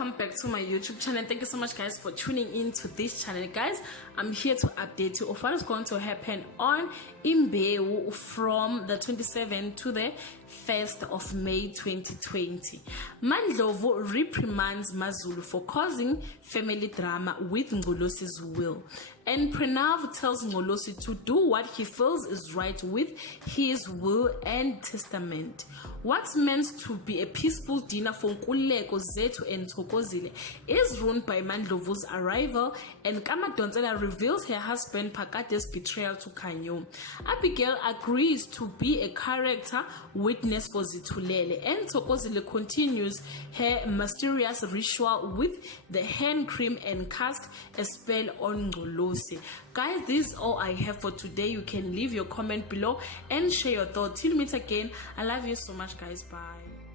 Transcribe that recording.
welcome back to my YouTube channel. Thank you so much guys for tuning in to this channel. Guys, I'm here to update you of what is going to happen on Imbewu from the 27th to the 1st of May 2020. Mandlovu reprimands Mazulu for causing family drama with Ngolosi's will. And Pranav tells Ngolosi to do what he feels is right with his will and testament. What's meant to be a peaceful dinner for Nkululeko, Zethu and Thokozile is ruined by Mandlovu's arrival, and Kamadonsela reveals her husband Phakate's betrayal to Khanyo. Abigail agrees to be a character witness for Zithulele, and Thokozile continues her mysterious ritual with the hand cream and cast a spell on Ngolosi. Guys, this is all I have for today. You can leave your comment below and share your thoughts. Till we meet again, I love you so much guys. Bye.